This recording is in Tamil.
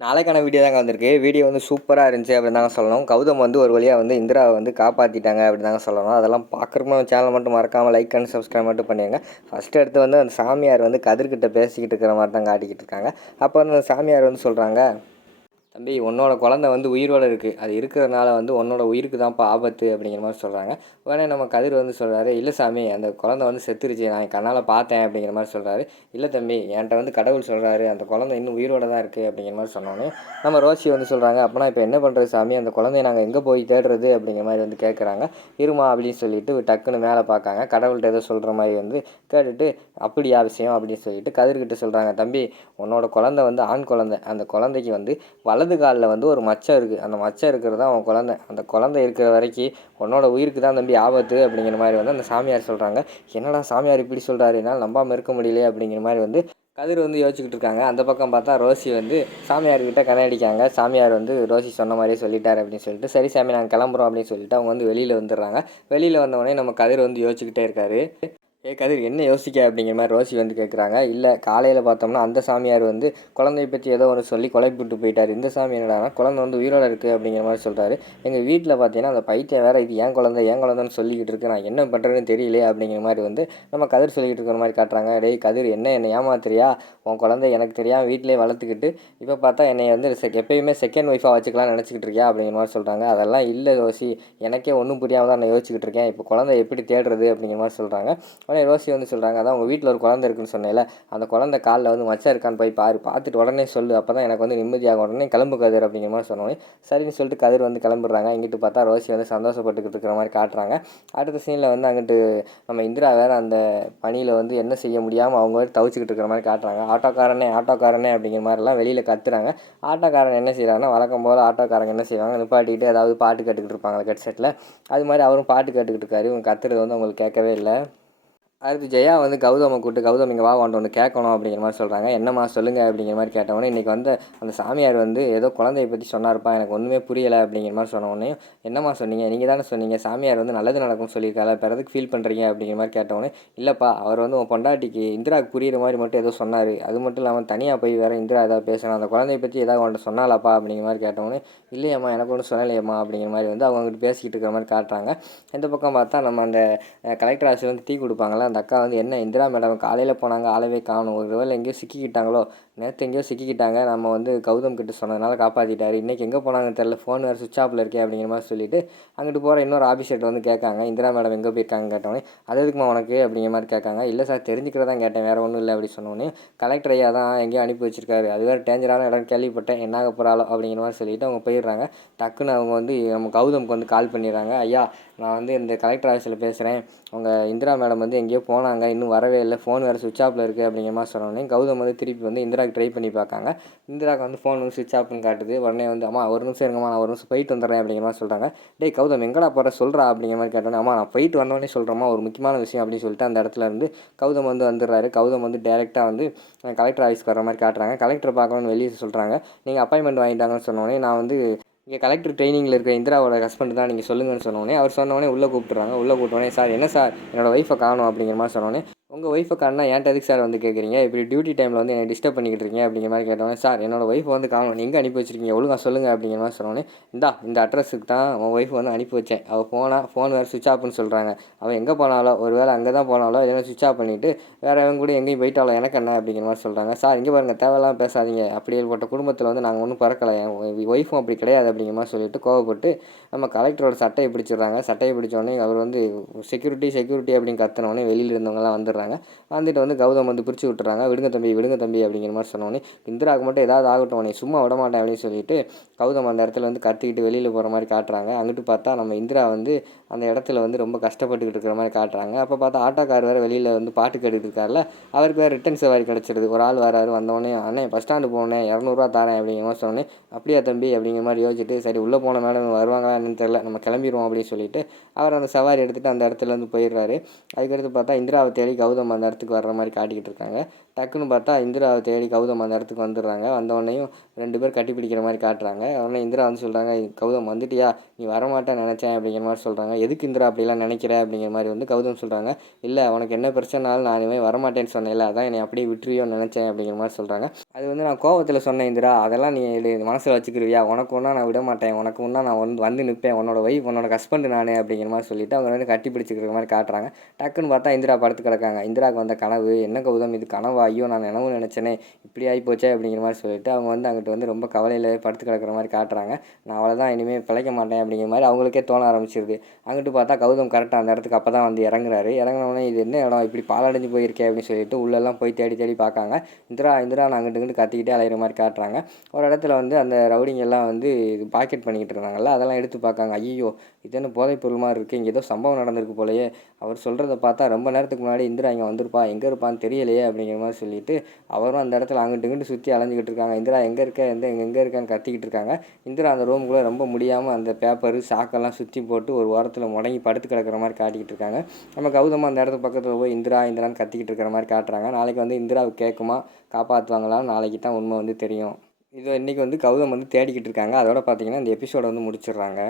நாளைக்கான வீடியோ தாங்க வந்திருக்கு. வீடியோ வந்து சூப்பராக இருந்துச்சு அப்படின்னு தாங்க சொல்லணும். கௌதம் வந்து ஒரு வழியாக வந்து இந்திராவை வந்து காப்பாற்றிட்டாங்க அப்படின்னு தாங்க சொல்லணும். அதெல்லாம் பார்க்குறப்போ சேனல் மட்டும் மறக்காமல் லைக் அண்ட் சப்ஸ்கிரைப் மட்டும் பண்ணிடுங்க. ஃபஸ்ட்டு எடுத்து வந்து அந்த சாமியார் வந்து கதிர்கிட்ட பேசிக்கிட்டு இருக்கிற மாதிரி தான் காட்டிக்கிட்டு இருக்காங்க. அப்போ வந்து அந்த சாமியார் வந்து சொல்கிறாங்க, தம்பி உன்னோட குழந்தை வந்து உயிரோடு இருக்குது, அது இருக்கிறதுனால வந்து உன்னோட உயிருக்கு தான்ப்பா ஆபத்து அப்படிங்கிற மாதிரி சொல்கிறாங்க. உடனே நம்ம கதிர் வந்து சொல்கிறாரு, இல்லை சாமி அந்த குழந்தை வந்து செத்துருச்சு, நான் என் கண்ணால் பார்த்தேன் அப்படிங்கிற மாதிரி சொல்கிறாரு. இல்லை தம்பி என்கிட்ட வந்து கடவுள் சொல்கிறாரு அந்த குழந்தை இன்னும் உயிரோடு தான் இருக்குது அப்படிங்கிற மாதிரி சொன்னோன்னே நம்ம ரோஷி வந்து சொல்கிறாங்க, அப்படின்னா இப்போ என்ன பண்ணுறது சாமி, அந்த குழந்தைய நாங்கள் எங்கே போய் தேடுறது அப்படிங்கிற மாதிரி வந்து கேட்குறாங்க. இருமா அப்படின்னு சொல்லிட்டு டக்குன்னு மேலே பார்க்காங்க. கடவுள்கிட்ட ஏதோ சொல்கிற மாதிரி வந்து கேட்டுட்டு, அப்படியா விஷயம் அப்படின்னு சொல்லிட்டு கதிர்கிட்ட சொல்கிறாங்க, தம்பி உன்னோட குழந்தை வந்து ஆண் குழந்தை, அந்த குழந்தைக்கு வந்து வலது காலில் வந்து ஒரு மச்சம் இருக்குது, அந்த மச்சம் இருக்கிறது தான் அவன் குழந்தை, அந்த குழந்தை இருக்கிற வரைக்கும் உன்னோட உயிருக்கு தான் தம்பி ஆபத்து அப்படிங்கிற மாதிரி வந்து அந்த சாமியார் சொல்கிறாங்க. என்னடா சாமியார் இப்படி சொல்கிறாரு, என்னால் நம்பாமல் இருக்க முடியலையே அப்படிங்கிற மாதிரி வந்து கதிர் வந்து யோசிச்சுக்கிட்டு இருக்காங்க. அந்த பக்கம் பார்த்தா ரோசி வந்து சாமியார்கிட்ட கண்ணடிக்காங்க. சாமியார் வந்து ரோசி சொன்ன மாதிரியே சொல்லிட்டார் அப்படின்னு சொல்லிட்டு, சரி சாமி நாங்கள் கிளம்புறோம் அப்படின்னு சொல்லிட்டு அவங்க வந்து வெளியில் வந்துடுறாங்க. வெளியில் வந்தவொடனே நம்ம கதிர் வந்து யோசிச்சுக்கிட்டே இருக்காரு. கதிர் என்ன யோசிக்க அப்படிங்கிற மாதிரி ரோசி வந்து கேட்குறாங்க. இல்லை காலையில் பார்த்தோம்னா அந்த சாமியார் வந்து குழந்தைய பற்றி ஏதோ ஒன்று சொல்லி கொலைப்பிட்டு போயிட்டார், இந்த சாமி என்னடானா குழந்தை வந்து உயிரோடு இருக்குது அப்படிங்கிற மாதிரி சொல்கிறாரு. எங்கள் வீட்டில் பார்த்தீங்கன்னா அந்த பைத்தியம் வேறு இது ஏன் குழந்தைன்னு சொல்லிக்கிட்டு இருக்கு, நான் என்ன பண்ணுறதுன்னு தெரியலையே அப்படிங்கிற மாதிரி வந்து நம்ம கதிர் சொல்லிக்கிட்டு இருக்கிற மாதிரி காட்டுறாங்க. டேய் கதிர் என்னை ஏமாத்துறியா, உன் குழந்தை எனக்கு தெரியாமல் வீட்டிலே வளர்த்துக்கிட்டு இப்போ பார்த்தா என்னை வந்து எப்பயுமே செகண்ட் ஒய்ஃபாக வச்சுக்கலாம்னு நினச்சிக்கிட்டு இருக்கியா அப்படிங்கிற மாதிரி சொல்கிறாங்க. அதெல்லாம் இல்லை ரோசி, எனக்கே ஒன்றும் புரியாமல் தான் நான் யோசிச்சுக்கிட்டு இருக்கேன், இப்போ குழந்தை எப்படி தேடுறது அப்படிங்கிற மாதிரி சொல்கிறாங்க. உடனே ரோசி வந்து சொல்கிறாங்க, அதான் உங்கள் வீட்டில் ஒரு குழந்தை இருக்குன்னு சொன்னேன்ல, அந்த குழந்தை காலில் வந்து மச்சம் இருக்கான்னு போய் பார்த்துட்டு உடனே சொல்லு, அப்போ தான் எனக்கு வந்து நிம்மதியாகும், உடனே கிளம்பு கதிர் அப்படிங்கிற மாதிரி சொன்னோன்னே சரின்னு சொல்லிட்டு கதிர் வந்து கிளம்புறாங்க. இங்கிட்டு பார்த்தா ரோசி வந்து சந்தோஷப்பட்டுக்கிட்டு இருக்கிற மாதிரி காட்டுறாங்க. அடுத்த சீனில் வந்து அங்கிட்டு நம்ம இந்திரா வேறு அந்த பணியில் வந்து என்ன செய்ய முடியாமல் அவங்க வேறு தவிச்சிக்கிட்டு இருக்கிற மாதிரி காட்டுறாங்க. ஆட்டோக்காரனே அப்படிங்கிற மாதிரிலாம் வெளியில் கத்துறாங்க. ஆட்டோக்காரன் என்ன செய்கிறாங்கன்னா வழக்கம் போல் ஆட்டோக்காரங்க என்ன செய்வாங்க, நிப்பாட்டிக்கிட்டு ஏதாவது பாட்டு கேட்டுக்கிட்டு இருப்பாங்க ஹெட்செட்டில். அது மாதிரி அவரும் பாட்டு கேட்டுக்கிட்டு இருக்காரு. இவங்க கத்துறது வந்து அவங்களுக்கு கேட்கவே இல்லை. அடுத்து ஜெயா வந்து கௌதமை கூப்பிட்டு, கௌதம் இங்கே வா, வந்துட்டு ஒன்று கேட்கணும் அப்படிங்கிற மாதிரி சொல்கிறாங்க. என்னம்மா சொல்லுங்கள் அப்படிங்கிற மாதிரி கேட்டவொடனே, இன்றைக்கி வந்து அந்த சாமியார் வந்து ஏதோ குழந்தைய பற்றி சொன்னார்ப்பா, எனக்கு ஒன்றுமே புரியலை அப்படிங்கிற மாதிரி சொன்னோடனே, என்னம்மா சொன்னீங்க, நீங்கள் தானே சொன்னீங்க சாமியார் வந்து நல்லது நடக்கும்னு சொல்லியிருக்காரு, இப்போ எதுக்கு ஃபீல் பண்ணுறீங்க அப்படிங்கிற மாதிரி கேட்டவொடனே, இல்லைப்பா அவர் வந்து உன் பொண்டாட்டிக்கு இந்திராவுக்கு புரியிற மாதிரி மட்டும் ஏதோ சொன்னார், அது மட்டும் இல்லாமல் தனியாக போய் வேறு இந்திரா ஏதாவது பேசணும், அந்த குழந்தைய பற்றி ஏதாவது உன்ட்ட சொன்னாலாப்பா அப்படிங்கிற மாதிரி கேட்டவொடனே, இல்லையம்மா எனக்கு ஒன்றும் சொல்லலையம்மா அப்படிங்கிற மாதிரி வந்து அவங்ககிட்ட பேசிக்கிட்டு இருக்கிற மாதிரி காட்டுறாங்க. இந்த பக்கம் பார்த்தா நம்ம அந்த கலெக்டர் ஆஃபீஸில் வந்து டீ கொடுப்பாங்களா, அந்த அக்கா வந்து என்ன இந்திரா மேடம் காலையில் போனாங்க ஆளவே காணும், ஒரு வேளை எங்கேயோ சிக்கிக்கிட்டாங்களோ, நேற்று எங்கேயோ சிக்கிக்கிட்டாங்க, நம்ம வந்து கௌதம் கிட்ட சொன்னதுனால காப்பாற்றிட்டாரு, இன்றைக்கி எங்கே போனாங்கன்னு தெரில, ஃபோன் வேறு சுவிட்ச் ஆஃபில் இருக்கே அப்படிங்கிற மாதிரி சொல்லிவிட்டு அங்கிட்டு போகிற இன்னொரு ஆஃபீஸர்கிட்ட வந்து கேட்காங்க, இந்திரா மேடம் எங்கே போயிருக்காங்க கேட்டோன்னே, அது எதுக்குமா உனக்கு அப்படிங்கிற மாதிரி கேட்காங்க. இல்லை சார் தெரிஞ்சுக்கிறதான் கேட்டேன், வேறு ஒன்றும் இல்லை அப்படி சொன்னோன்னே, கலெக்டர் ஐயா தான் எங்கேயோ அனுப்பி வச்சிருக்காரு, அது வேறு டேஞ்சரான இடம் கேள்விப்பட்டேன், என்னாக போகிறாளோ அப்படிங்கிற மாதிரி சொல்லிவிட்டு அவங்க போயிடுறாங்க. டக்குன்னு அவங்க வந்து நம்ம கௌதமுக்கு வந்து கால் பண்ணிடுறாங்க. ஐயா நான் வந்து இந்த கலெக்டர் ஆஃபீஸில் பேசுகிறேன், உங்கள் இந்திரா மேடம் வந்து எங்கேயோ போனாங்க, இன்னும் வரவே இல்லை, ஃபோன் வேறு சுவிட்ச் ஆஃபில் இருக்குது அப்படிங்கிற மாதிரி சொன்னோடனே கௌதம் வந்து திருப்பி வந்து இந்திராவுக்கு ட்ரை பண்ணி பார்க்காங்க. இந்திராவுக்கு வந்து ஃபோன் வந்து சுவிட்ச் ஆஃப்னு காட்டுது. உடனே வந்து அம்மா ஒரு நிமிஷம் இருங்கம்மா, நான் ஒரு நிமிஷம் போயிட்டு வந்துடுறேன் அப்படிங்கிற மாதிரி சொல்கிறாங்க. டேய் கௌதம் எங்கடா போகிற சொல்கிறா அப்படிங்கிற மாதிரி கேட்டோன்னே, அம்மா நான் போயிட்டு வந்தோடனே சொல்கிறேம்மா, ஒரு முக்கியமான விஷயம் அப்படின்னு சொல்லிட்டு அந்த இடத்துல இருந்து கௌதம் வந்து வந்துடுறாரு. கௌதம் வந்து டேரெக்டாக வந்து கலெக்டர் ஆஃபீஸ்க்கு வர மாதிரி காட்டுறாங்க. கலெக்டர் பார்க்கணுன்னு வெளியே சொல்கிறாங்க. நீங்கள் அப்பாயின்மெண்ட் வாங்கிட்டாங்கன்னு சொன்னோடனே, நான் வந்து இங்கே கலெக்டர் ட்ரைனிங்கில் இருக்கிற இந்திராவோட ஹஸ்பண்ட் தான், நீங்கள் சொல்லுங்கன்னு சொன்னோடனே அவர் சொன்னோடனே உள்ளே கூப்பிட்றாங்க. உள்ளே கூப்பிட்டோடனே, சார் என்ன சார் என்னோடய ஒய்ஃபை காணும் அப்படிங்கிற மாதிரி சொன்னோடனே, உங்கள் ஒய்ஃபை காணா ஏன்ட்ட எதுக்கு சார் வந்து கேட்குறீங்க, இப்படி டியூட்டி டைமில் வந்து என்னை டிஸ்டர்ப் பண்ணிக்கிட்டு இருக்கீங்க அப்படிங்கிற மாதிரி கேட்டோன்னே, சார் என்னோட ஒய்ஃபை வந்து காணும், நீங்கள் எங்கே அனுப்பி வச்சிருக்கீங்க ஒழுங்காக சொல்லுங்கள் அப்படிங்கிற மாதிரி சொன்னோன்னே, இந்த அட்ரஸுக்கு தான் உங்கள் ஒய்ஃபை வந்து அனுப்பி வச்சேன், அவள் ஃபோன் வேறு சுவிட்ச் ஆஃப்னு சொல்கிறாங்க, அவள் எங்கே போனாலோ ஒரு வேளை அங்கே தான் போனாலோ இல்லைன்னா சுவிட்ச் ஆஃப் பண்ணிவிட்டு வேறு அவங்க கூட எங்கேயும் போயிட்டாலோ எனக்கு என்ன அப்படிங்கிற மாதிரி சொல்கிறாங்க. சார் இங்கே பாருங்கள் தேவையில்லாமல் பேசாதீங்க, அப்படி ஏற்பட்ட குடும்பத்தில் வந்து நாங்கள் ஒன்றும் பிறக்கலை, என் ஒய்ஃபும் அப்படி கிடையாது அப்படிங்கிற மாதிரி சொல்லிட்டு கோவப்பட்டு நம்ம கலெக்டரோட சட்டையை பிடிச்சிடுறாங்க. சட்டையை பிடிச்சோடனே அவர் வந்து செக்யூரிட்டி அப்படின்னு கத்தினோடனே வெளியில் இருந்தவங்கலாம் வந்துடுறாங்க. வந்துட்டு வந்து கௌதம் வந்து பிடிச்சி விட்டுறாங்க. விடுங்க தம்பி அப்படிங்கிற மாதிரி சொன்னோடனே, இந்திராவுக்கு மட்டும் ஏதாவது ஆகட்டும் உன்னை சும்மா விட மாட்டேன் அப்படின்னு சொல்லிட்டு கௌதம் அந்த இடத்துல வந்து கத்திக்கிட்டு வெளியில் போகிற மாதிரி காட்டுறாங்க. அங்கிட்டு பார்த்தா நம்ம இந்திரா வந்து அந்த இடத்துல வந்து ரொம்ப கஷ்டப்பட்டுக்கிட்டு இருக்கிற மாதிரி காட்டுறாங்க. அப்போ பார்த்தா ஆட்டோக்கார் வேறு வெளியில் வந்து பாட்டு கேட்டுக்கிட்டு இருக்காருல, அவருக்கு வேறு ரிட்டன் சவாரி கிடச்சிடுது. ஒரு ஆள் வராரு, வந்தோடனே அண்ணே பஸ் ஸ்டாண்டு போனேன் 200 தரேன் அப்படிங்கிற மாதிரி சொன்னோன்னே, அப்படியா தம்பி அப்படிங்கிற மாதிரி யோசிச்சுட்டு, சரி உள்ளே போன மேடம் வருவாங்களா என்னன்னு தெரில, நம்ம கிளம்பிடுவோம் அப்படின்னு சொல்லிட்டு அவர் அந்த சவாரி எடுத்துகிட்டு அந்த இடத்துல வந்து போயிடுறாரு. அதுக்கடுத்து பார்த்தா இந்திராவை தேடி கௌதம் அந்த இடத்துக்கு வர்ற மாதிரி காட்டிக்கிட்டு இருக்காங்க. டக்குன்னு பார்த்தா இந்திராவை தேடி கௌதம் அந்த இடத்துக்கு வந்துடுறாங்க. வந்தோடனேயும் 2 பேர் கட்டி பிடிக்கிற மாதிரி காட்டுறாங்க. உடனே இந்திரா வந்து சொல்கிறாங்க, கௌதம் வந்துட்டியா, நீ வரமாட்டேன்னு நினச்சேன் அப்படிங்கிற மாதிரி சொல்கிறாங்க. எதுக்கு இந்திரா அப்படிலாம் நினைக்கிற அப்படிங்கிற மாதிரி வந்து கௌதம் சொல்கிறாங்க. இல்லை உனக்கு என்ன பிரச்சனைனாலும் நான் இனிமேல் வரமாட்டேன்னு சொன்னேன்ல, அதான் என்னை அப்படியே விட்டுருவியோன்னு நினச்சேன் அப்படிங்கிற மாதிரி சொல்கிறாங்க. அது வந்து நான் கோவத்தில் சொன்னேன் இந்திரா, அதெல்லாம் நீ மனசில் வச்சுக்கிருவியா, உனக்கு ஒன்றா நான் விட மாட்டேன், உனக்கு ஒன்றா நான் வந்து நிற்பேன், உன்னோட ஒய்ஃப் உன்னோட ஹஸ்பண்ட் நான் அப்படிங்கிற மாதிரி சொல்லிவிட்டு அவங்க வந்து கட்டி பிடிச்சிக்கிற மாதிரி காட்டுறாங்க. டக்குன்னு பார்த்தா இந்திரா படுத்து கிடக்காங்க. இந்திராவுக்கு வந்த கனவு, என்ன கௌதம் இது கனவா, ஐயோ நான் நினைவு நினச்சேனே, இப்படி ஆகி போச்சே அப்படிங்கிற மாதிரி சொல்லிட்டு அவங்க வந்து அங்கிட்டு வந்து ரொம்ப கவலையில் படுத்து கிடக்கிற மாதிரி காட்டுறாங்க. நான் அவ்வளோதான் இனிமேல் பிழைக்க மாட்டேன் அப்படிங்கிற மாதிரி அவங்களுக்கே தோண ஆரம்பிச்சிருது. அங்கிட்டு பார்த்தா கௌதம் கரெக்டாக அந்த இடத்துக்கு அப்போ தான் வந்து இறங்குறாரு. இறங்கினோடனே இது என்ன இடம் இப்படி பாலடைஞ்சு போயிருக்கே அப்படின்னு சொல்லிட்டு உள்ளெல்லாம் போய் தேடி தேடி பார்க்காங்க. இந்திரா நான் அங்கிட்டு இங்கிட்டு கத்திக்கிட்டே அலையிற மாதிரி காட்டுறாங்க. ஒரு இடத்துல வந்து அந்த ரவுடிங்க எல்லாம் வந்து பாக்கெட் பண்ணிக்கிட்டு இருந்தாங்கல்ல, அதெல்லாம் எடுத்து பார்க்காங்க. ஐயோ இது என்ன போதைப் பொருள் மாதிரி இருக்குது, இங்கே ஏதோ சம்பவம் நடந்திருக்கு போலயே, அவர் சொல்கிறத பார்த்தா ரொம்ப நேரத்துக்கு முன்னாடி இந்திரா இங்கே வந்திருப்பா, எங்கே இருப்பான்னு தெரியலையே அப்படிங்கிற மாதிரி சொல்லிட்டு அவரும் அந்த இடத்துல அங்கிட்டு இங்கிட்டு சுற்றி அலைஞ்சிக்கிட்டு இருக்காங்க. இந்திரா எங்கே இருக்க எங்கே இருக்கான்னு கத்திக்கிட்டு இருக்காங்க. இந்திரா அந்த ரூமுக்குள்ளே ரொம்ப முடியாமல் அந்த பேப்பரு சாக்கெல்லாம் சுற்றி போட்டு ஒரு ஓரத்தில் முடங்கி படுத்து கிடக்கிற மாதிரி காட்டிக்கிட்டு இருக்காங்க. நம்ம கௌதம் அந்த இடத்து பக்கத்தில் போய் இந்திரான்னு கத்திக்கிட்டு இருக்கிற மாதிரி காட்டுறாங்க. நாளைக்கு வந்து இந்திராவுக்கு கேட்குமா, காப்பாற்றுவாங்களா, நாளைக்கு தான் உண்மை வந்து தெரியும். இதை இன்றைக்கி வந்து கௌதம் வந்து தேடிக்கிட்டு இருக்காங்க. அதோட பார்த்தீங்கன்னா இந்த எபிசோடை வந்து முடிச்சிடுறாங்க.